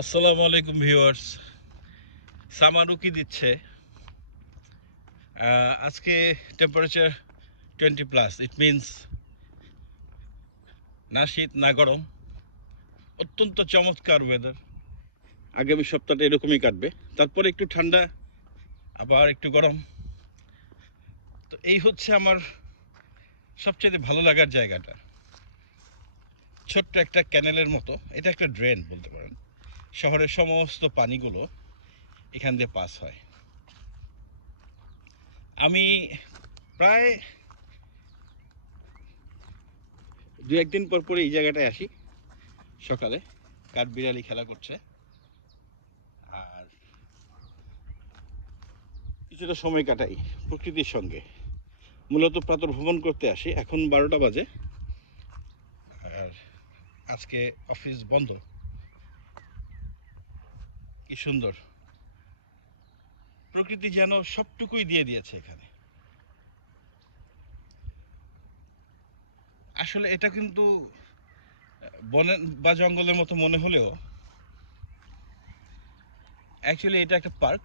আসসালামু আলাইকুম viewers. Summer উকি দিচ্ছে। আজকে টেম্পারেচার 20+। ইট মিনস না শীত না গরম, অত্যন্ত চমৎকার ওয়েদার। আগামী সপ্তাহটা এরকমই কাটবে, তারপরে একটু ঠান্ডা, আবার একটু গরম। তো এই হচ্ছে আমার সবচেয়ে ভালো লাগার জায়গাটা। ছোট্ট একটা ক্যানেলের মতো, এটা একটা ড্রেন বলতে পারেন। শহরের সমস্ত পানিগুলো এখান দিয়ে পাস হয়। আমি প্রায় দু একদিন পর পরে এই জায়গাটায় আসি। সকালে কাঠবিড়ালি খেলা করছে, আর কিছুটা সময় কাটাই প্রকৃতির সঙ্গে। মূলত প্রাতঃভ্রমণ করতে আসি। এখন 12টা বাজে, আর আজকে অফিস বন্ধ। কি সুন্দর প্রকৃতি, যেন সবটুকুই দিয়ে দিয়েছে এখানে। আসলে এটা কিন্তু বনে বা জঙ্গলের মতো মনে হলেও অ্যাকচুয়ালি এটা একটা পার্ক।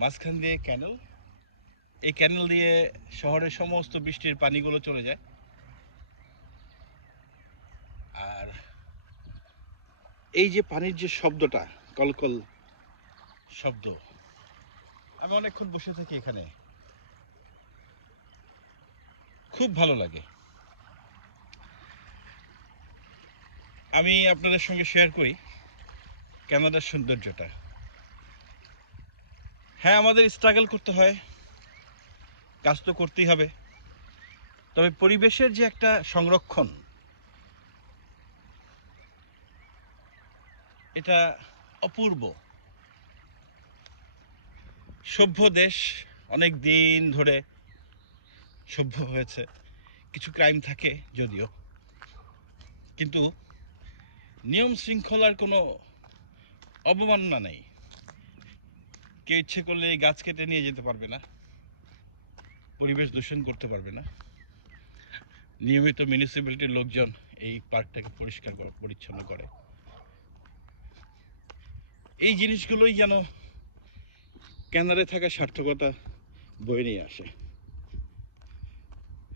মাঝখান দিয়ে ক্যানেল, এই ক্যানেল দিয়ে শহরের সমস্ত বৃষ্টির পানিগুলো চলে যায়। আর এই যে পানির যে শব্দটা, কলকল শব্দ, আমি অনেকক্ষণ বসে থাকি এখানে, খুব ভালো লাগে। আমি আপনাদের সঙ্গে শেয়ার করি কানাডার সৌন্দর্যটা। হ্যাঁ, আমাদের স্ট্রাগল করতে হয়, কাজ তো করতেই হবে, তবে পরিবেশের যে একটা সংরক্ষণ, এটা অপূর্ব। সভ্য দেশ, অনেক দিন ধরে সভ্য হয়েছে। কিছু ক্রাইম থাকে যদিও, কিন্তু নিয়ম শৃঙ্খলার কোনো অবমাননা নেই। কেউ ইচ্ছে করলে এই গাছ কেটে নিয়ে যেতে পারবে না, পরিবেশ দূষণ করতে পারবে না। নিয়মিত মিউনিসিপ্যালিটির লোকজন এই পার্কটাকে পরিষ্কার পরিচ্ছন্ন করে। এই জিনিসগুলোই যেন ক্যানাডায় থাকা সার্থকতা বয়ে নিয়ে আসে।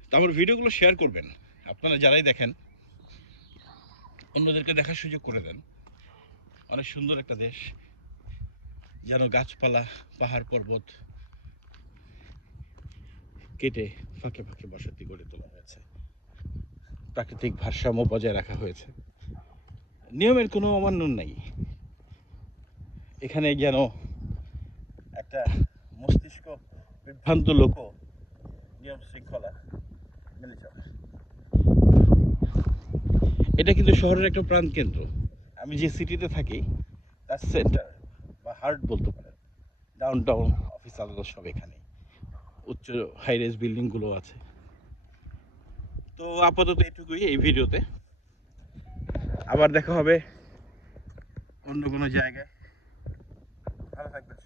তো আমার ভিডিওগুলো শেয়ার করবেন, আপনারা যারাই দেখেন অন্যদেরকে দেখার সুযোগ করে দেন। অনেক সুন্দর একটা দেশ, যেন গাছপালা, পাহাড় পর্বত কেটে ফাঁকে ফাঁকে বসতি গড়ে তোলা হয়েছে। প্রাকৃতিক ভারসাম্য বজায় রাখা হয়েছে, নিয়মের কোনো অমান্য নাই। এখানে যেন একটা মস্তিষ্ক বিভ্রান্ত লোকও নিয়ম শৃঙ্খলা মেনে চলে। এটা কিন্তু শহরের একটা প্রাণকেন্দ্র। আমি যে সিটিতে থাকি তার সেন্টার বা হার্ট বলতে পারেন। ডাউন টাউন, অফিস আদালত সব এখানে, উচ্চ হাইরেজ বিল্ডিংগুলো আছে। তো আপাতত এইটুকুই এই ভিডিওতে। আবার দেখা হবে অন্য কোনো জায়গায়। ভালো থাকবেন।